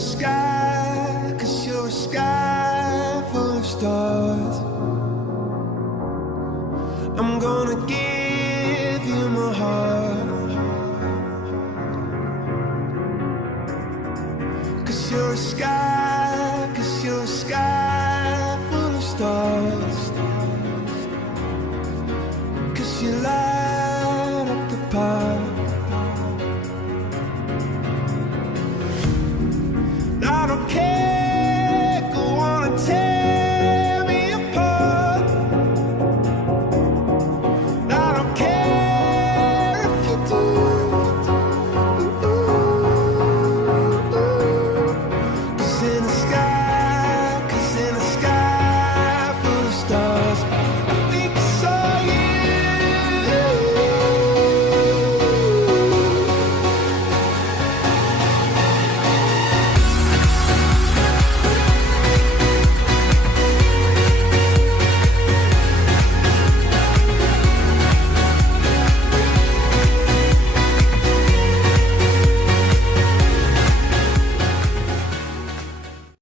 sky, 'cause you're a sky full of stars. I'm gonna give you my heart, 'cause you're a sky, 'cause you're a sky full of stars. 'Cause you light up the path.